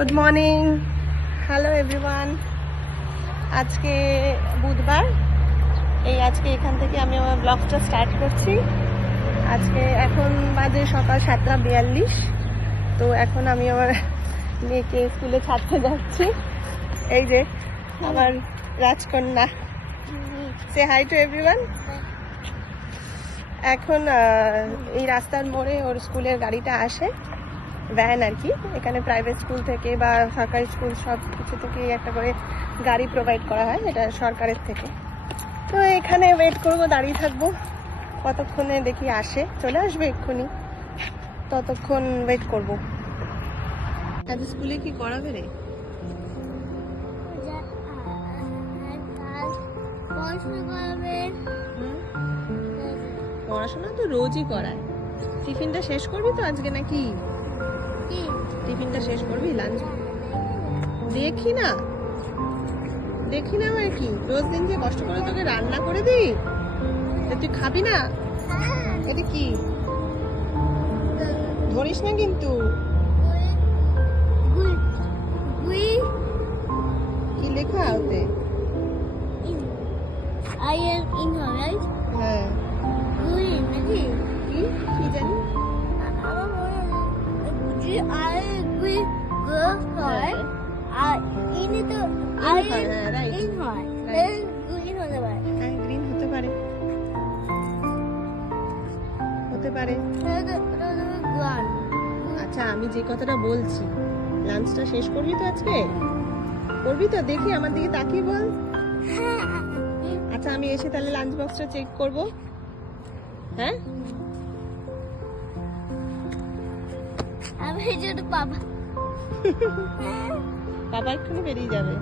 Good morning, hello everyone. আজকে বুধবার, আজকে এখান থেকে আমি আমার ব্লগটা স্টার্ট করছি। আজকে এখন বাজে সকাল 7:42। তো এখন আমি আমার মেয়েকে স্কুলে ছাড়তে যাচ্ছি। এই যে আমার রাজকন্যা, সে হাই টু এভরিওয়ান। এখন এই রাস্তার মোড়ে ওর স্কুলের গাড়িটা আসে, ভ্যান আর কি। এখানে প্রাইভেট স্কুল থেকে বা সরকারি স্কুল সব কিছু থেকে একটা করে গাড়ি প্রোভাইড করা হয়, এটা সরকারের থেকে। তো এখানে ওয়েট করবো, দাঁড়িয়ে থাকবো কতক্ষণে দেখি আসে, চলে আসবে এক্ষুনি, ততক্ষণ ওয়েট করবো। আজ স্কুলে কি করাবে রে? পড়াশোনা তো রোজই করায়। টিফিনটা শেষ করবি তো আজকে নাকি? টিফিনটা শেষ করবি, লাঞ্চ? দেখি না আর কি, রোজ দিন যে কষ্ট করে তোকে রান্না করে দিই, তুই খাবি না? এটা কি ধরিস না কিন্তু। কি লেখা ওতে? হ্যাঁ, কি জানি। গ্রিন হতে পারে, আচ্ছা আমি যে কথাটা বলছি, লাঞ্চটা শেষ করবি তো আজকে? করবি তো? দেখি আমার দিকে তাকিয়ে বল। আচ্ছা আমি এসে তাহলে লাঞ্চ বক্সটা চেক করবো। হ্যাঁ, বাবা এক্ষুনি বেরিয়ে যাবে।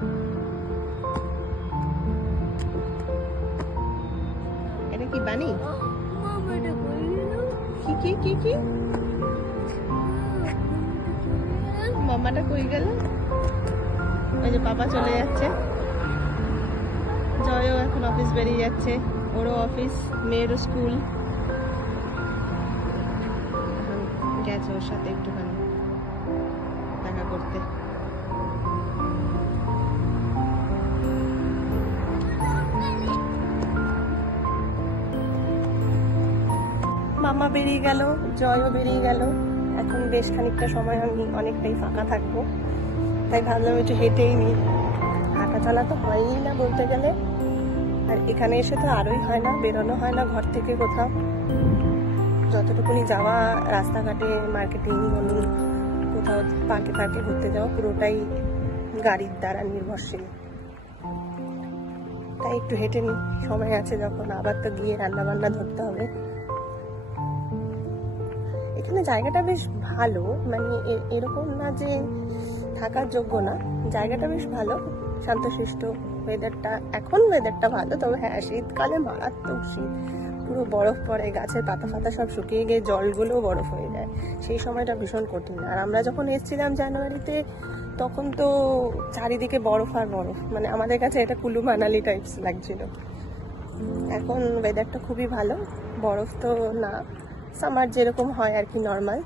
এটা কি বানি? কি মামাটা কই গেল? ওই যে বাবা চলে যাচ্ছে, জয়ও এখন অফিস বেরিয়ে যাচ্ছে, ওরও অফিস, মেয়েরও স্কুল। গেছে ওর সাথে একটুখানি দেখা করতে। মামা বেরিয়ে গেল, জয়ও বেরিয়ে গেল। এখন বেশ খানিকটা সময় আমি অনেকটাই ফাঁকা থাকবো, তাই ভাবলাম একটু হেঁটেই নিই। হাঁটা চলা তো হয়ই না বলতে গেলে, আর এখানে এসে তো আরোই হয় না, বেরোনো হয় না ঘর থেকে কোথাও। যতটুকুনি যাওয়া রাস্তাঘাটে, মার্কেটিং বলুন, কোথাও পার্কে ঘুরতে যাওয়া, পুরোটাই গাড়ির দ্বারা নির্ভরশীল। তাই একটু হেঁটে নিই, সময় আছে যখন। আবার তো গিয়ে রান্না বান্না ধরতে হবে। এখানে জায়গাটা বেশ ভালো, মানে এরকম না যে থাকার যোগ্য না, জায়গাটা বেশ ভালো, শান্তশিষ্ট। ওয়েদারটা ভালো, তবে হ্যাঁ শীতকালে মারাত্মক শীত, পুরো বরফ পড়ে, গাছের পাতা ফাতা সব শুকিয়ে গিয়ে জলগুলোও বরফ হয়ে যায়, সেই সময়টা ভীষণ কঠিন। আর আমরা যখন এসেছিলাম জানুয়ারিতে, তখন তো চারিদিকে বরফ আর বরফ, মানে আমাদের কাছে এটা কুলু মানালি টাইপস লাগছিল। এখন ওয়েদারটা খুবই ভালো, বরফ তো না, সামার যেরকম হয় আর কি, নর্মাল।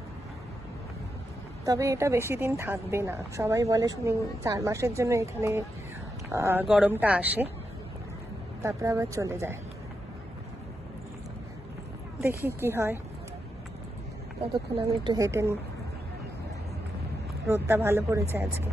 তবে এটা বেশি দিন থাকবে না, সবাই বলে শুনি 4 মাসের জন্য এখানে গরমটা আসে, তারপরে আবার চলে যায়। দেখি কি হয়, ততক্ষণ আমি একটু হেঁটে নিই। রোদটা ভালো পড়েছে আজকে।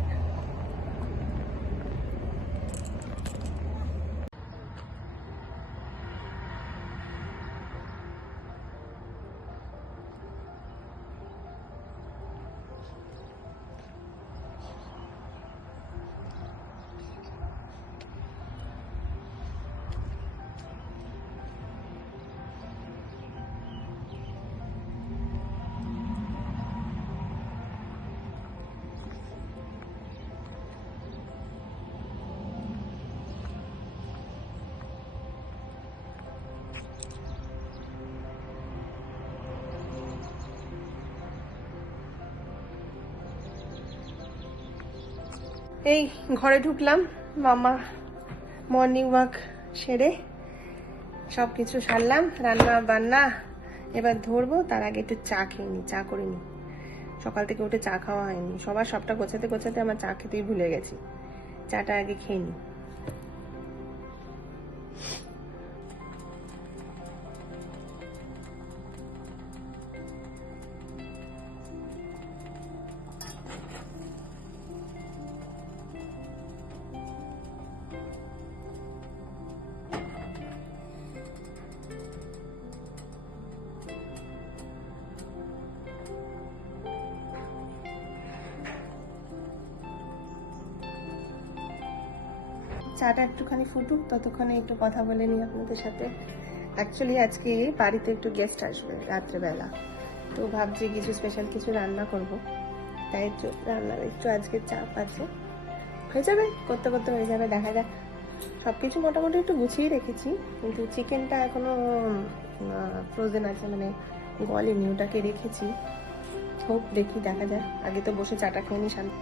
এই ঘরে ঢুকলাম, মামা মর্নিং ওয়াক সেরে সব কিছু সারলাম, রান্না বান্না এবার ধরবো। তার আগে একটু চা খেয়ে নি, চা করে নি। সকাল থেকে উঠে চা খাওয়া হয়নি, সবার সবটা গোছাতে গোছাতে আমার চা খেতেই ভুলে গেছি। চাটা আগে খেয়ে নিই। চাটা একটুখানি ফুটুক, ততক্ষণে একটু কথা বলে নিই আপনাদের সাথে। অ্যাকচুয়ালি আজকে বাড়িতে একটু গেস্ট আসবে রাত্রেবেলা, তো ভাবছি কিছু স্পেশাল কিছু রান্না করব, তাই একটু রান্নার একটু আজকে চাপ আছে। হয়ে যাবে, করতে করতে হয়ে যাবে, দেখা যাক। সব কিছু মোটামুটি একটু গুছিয়ে রেখেছি, কিন্তু চিকেনটা এখনো ফ্রোজেন আছে, মানে গলেনি, ওটাকে রেখেছি। হোক, দেখি, দেখা যাক। আগে তো বসে চাটা খেয়ে নি শান্তি।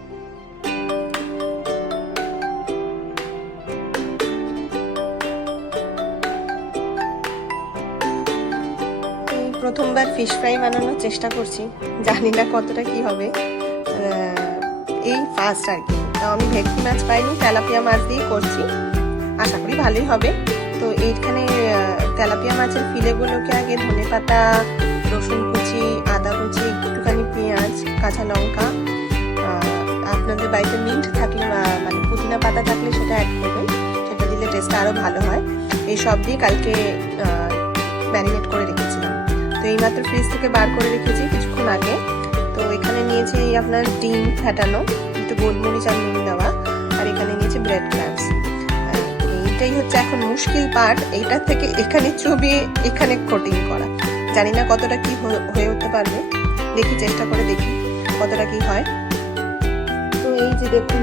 প্রথমবার ফিশ ফ্রাই বানানোর চেষ্টা করছি, জানি না কতটা কি হবে, এই ফার্স্ট আর কি। তাও আমি ভেটকি মাছ পাইনি, তেলাপিয়া মাছ দিয়ে করছি, আশা করি ভালোই হবে। তো এইখানে তেলাপিয়া মাছের ফিলেগুলোকে আগে ধনেপাতা, রসুন কুচি, আদা কুচি, একটুখানি পেঁয়াজ, কাঁচা লঙ্কা, আপনাদের বাড়িতে মিন্ট থাকলে মানে পুদিনা পাতা থাকলে সেটা অ্যাড করবেন, সেটা দিলে টেস্টটা আরও ভালো হয়। এই সব দিয়ে কালকে ম্যারিনেট করে রেখেছিলাম, তো এইমাত্র ফ্রিজ থেকে বার করে রেখেছি কিছুক্ষণ আগে। তো এখানে নিয়েছি আপনার ডিম ফাটানো, একটু গোলমরিচ আর নুন দেওয়া, আর এখানে নিয়েছি ব্রেড ক্রাম্বস। এইটাই হচ্ছে এখন মুশকিল পার্ট, এইটার থেকে এখানে চুবিয়ে এখানে কোটিং করা। জানি না কতটা কি হয়ে উঠতে পারবে, দেখি, চেষ্টা করে দেখি কতটা কি হয়। তো এই যে দেখুন,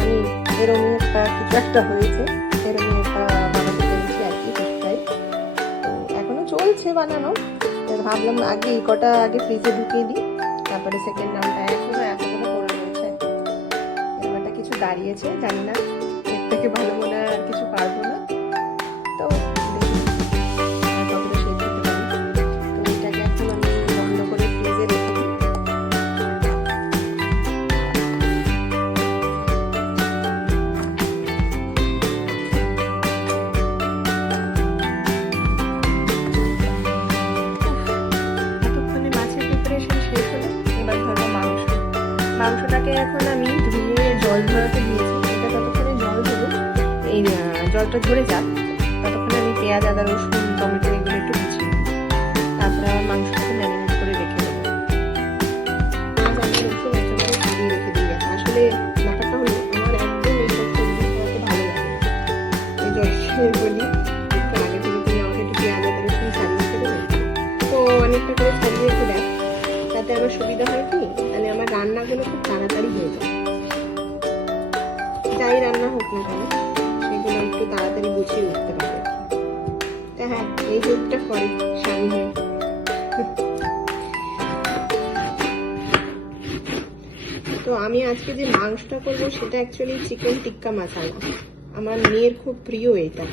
আমি এরকমই একটা কিছু একটা হয়েছে, এরকমই একটা বানাতে পেরেছি আর কি ফিশ ফ্রাই। তো এখনো চলছে বানানো, ভাবলাম আগে এই কটা আগে ফ্রিজে ঢুকিয়ে দিই, তারপরে সেকেন্ড রাউন্ডটা এখনো এতগুলো করে রয়েছে। এরকম একটা কিছু দাঁড়িয়েছে, জানি না, এর থেকে ভালো মনে হয় আর কিছু পারবো না। তো দেখি কতটা শেপ দিতে পারি। তো এটাকে এখন আমি বন্ধ করে ফ্রিজে রেখে দিই। মাংসটাকে এখন আমি ধুয়ে জল ঝরাতে দিয়েছি, এটা ততক্ষণে জল ধরুক, এই জলটা ঝরে যাক, ততক্ষণে আমি পেঁয়াজ, আদা, রসুন, টমেটো এগুলো একটু কুচি, তারপরে আমার মাংসটাকে ম্যারিনেট করে রেখে দেবো। পেঁয়াজ, আদা, রসুন একেবারে ধুয়ে রেখে দিয়ে গেছে। আসলে ব্যাপারটা হলো, আমার একদম এইসব সবজি খাওয়াতে ভালো লাগে না, এই জল বলি একটু আগে থেকে তুমি আমাকে একটু পেঁয়াজ, আদা, রসুন ছাড়িয়ে রেখে দেবে, তো অনেকটা করে ছাড়িয়ে রেখে দেয়, তাতে আমার সুবিধা হয় কি, তাহলে আমার রান্নাগুলো খুব তাড়াতাড়ি হয়ে যায়। যাই রান্না হোক না কেন, সেগুলো একটু তাড়াতাড়ি গুছিয়ে উঠতে পারে। তা হ্যাঁ, এই হেল্পটা করে স্বামী হয়ে। তো আমি আজকে যে মাংসটা করবো সেটা অ্যাকচুয়ালি চিকেন টিক্কা মশলা, আমার মেয়ের খুব প্রিয় এটা।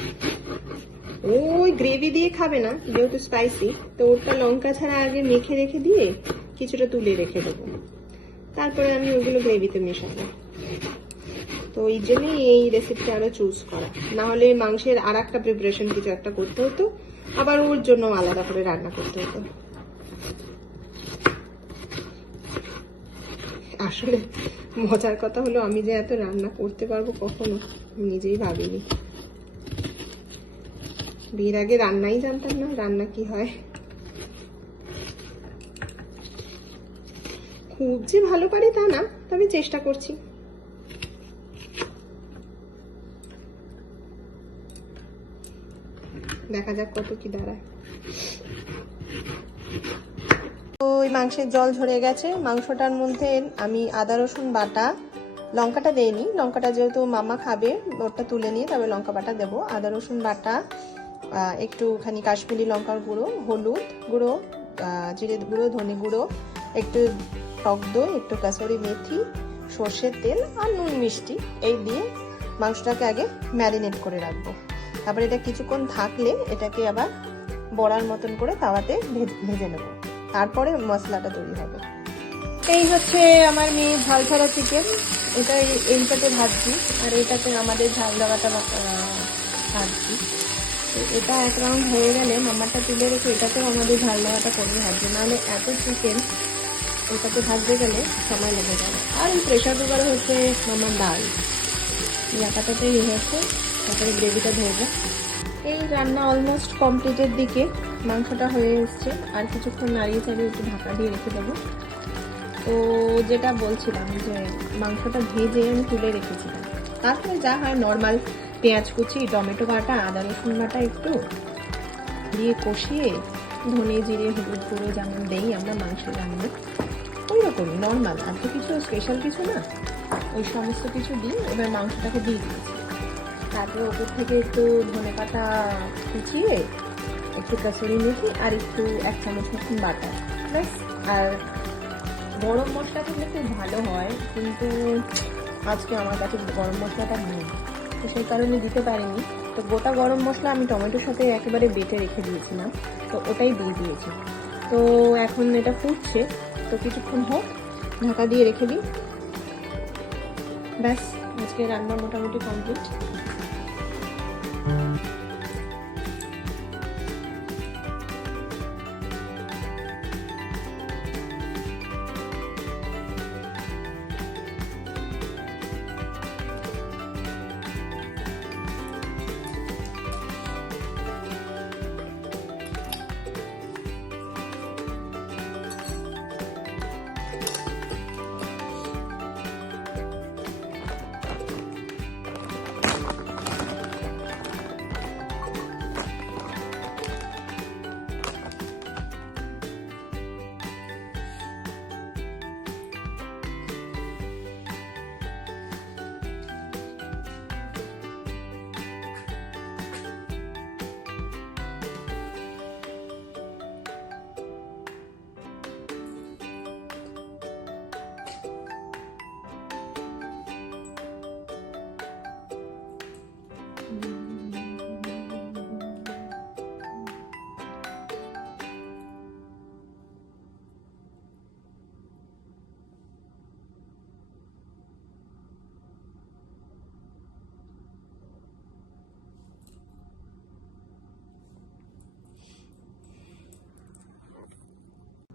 ওই গ্রেভি দিয়ে খাবে না, যেহেতু স্পাইসি, তো ওটা লঙ্কা ছাড়া আগে মেখে রেখে দিয়ে কিছুটা তুলে রেখে দেবো, তারপরে আমি ওগুলো গ্রেভিতে মেশাবো। তো এই জন্যই এই রেসিপিটা আরো চুজ করা, না হলে মাংসের আর একটা প্রিপারেশন কিছু একটা করতে হতো, আবার ওর জন্য আলাদা করে রান্না করতে হতো। আসলে মজার কথা হলো, আমি যে এত রান্না করতে পারবো কখনো নিজেই ভাবিনি। বিয়ের আগে রান্নাই জানতাম না, রান্না কি হয়। খুব যে ভালো পারি তা না, তবে চেষ্টা করছি। দেখা যাক কত কি দাঁড়ায়। ওই মাংসের জল ঝরে গেছে, মাংসটার মধ্যে আমি আদা রসুন বাটা, লঙ্কাটা দেইনি, লঙ্কাটা যেহেতু মামা খাবে, ওটা তুলে নিয়ে তবে লঙ্কা বাটা দেবো। আদা রসুন বাটা, একটুখানি কাশ্মীরি লঙ্কার গুঁড়ো, হলুদ গুঁড়ো, জিরে গুঁড়ো, ধনে গুঁড়ো, একটু টক দই, একটু কাসুরি মেথি, সর্ষের তেল আর নুন মিষ্টি, এই দিয়ে মাংসটাকে আগে ম্যারিনেট করে রাখবো। তারপরে এটা কিছুক্ষণ থাকলে এটাকে আবার বড়ার মতন করে তাওয়াতে ভেজে নেব, তারপরে মশলাটা তৈরি হবে। এই হচ্ছে আমার মেয়ে ঝাল ছাড়া চিকেন। এটা এইটাতে ভাজছি, আর এটাতে আমাদের ঝাল দেওয়াটা ভাজছি। তো এটা এক রাউন্ড হয়ে গেলে মামারটা তুলে রেখে এটাতেও আমাদের ঝাল দেওয়াটা করে ভাজবে, নাহলে এত চিকেন এটাতে ভাজতে গেলে সময় লেগে যাবে। আর এই প্রেশার কুকারে হচ্ছে মামার ডাল, এলাকাটাতেই হয়েছে, তারপরে গ্রেভিটা ধরবে। এই রান্না অলমোস্ট কমপ্লিটের দিকে, মাংসটা হয়ে এসছে, আর কিছুক্ষণ নাড়িয়ে চাড়িয়ে একটু ঢাকা দিয়ে রেখে দেবো। তো যেটা বলছিলাম যে মাংসটা ভেজে আমি তুলে রেখেছিলাম, তারপরে যা হয় নর্মাল পেঁয়াজ কুচি, টমেটো বাটা, আদা রসুন বাটা একটু দিয়ে কষিয়ে ধনে জিরে হলুদ গুঁড়ো যেমন দেই আমরা মাংস রান্না, ওই রকমই নর্মাল, আর তো কিছু স্পেশাল কিছু না। ওই সমস্ত কিছু দিয়ে এবার মাংসটাকে দিয়ে দিয়েছি। তারপরে ওপর থেকে একটু ধনে পাতা কুচিয়ে, একটু কাসুরি মেথি, আর একটু 1 চামচ মতন বাটা, ব্যাস। আর গরম মশলা থাকলে খুব ভালো হয়, কিন্তু আজকে আমার কাছে গরম মশলাটা নেই, তো সেই কারণে দিতে পারিনি। তো গোটা গরম মশলা আমি টমেটোর সাথে একেবারে বেটে রেখে দিয়েছিলাম, তো ওটাই দিয়ে দিয়েছি। তো এখন এটা ফুটছে, তো কিছুক্ষণ হোক, ঢাকা দিয়ে রেখে দিই, ব্যাস। আজকে রান্না মোটামুটি কমপ্লিট।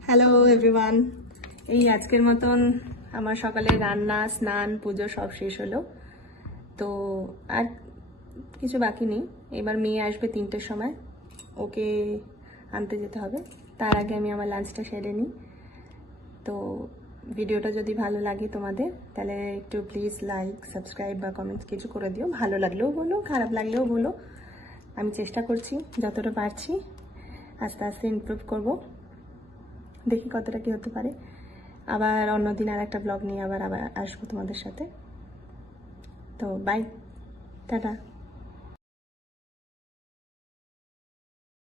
হ্যালো এভরিওয়ান, এই আজকের মতন আমার সকালে রান্না, স্নান, পুজো সব শেষ হলো। তো আর কিছু বাকি নেই। এবার মেয়ে আসবে 3টের সময়, ওকে আনতে যেতে হবে। তার আগে আমি আমার লাঞ্চটা সেরে নিই। তো ভিডিওটা যদি ভালো লাগে তোমাদের, তাহলে একটু প্লিজ লাইক, সাবস্ক্রাইব বা কমেন্টস কিছু করে দিও। ভালো লাগলেও বলো, খারাপ লাগলেও বলো। আমি চেষ্টা করছি যতটা পারছি, আস্তে আস্তে ইমপ্রুভ করব, দেখি কতটা কি হতে পারে। আবার অন্যদিন আর একটা ব্লগ নিয়ে আবার আসবো তোমাদের সাথে। তো বাই, টাটা।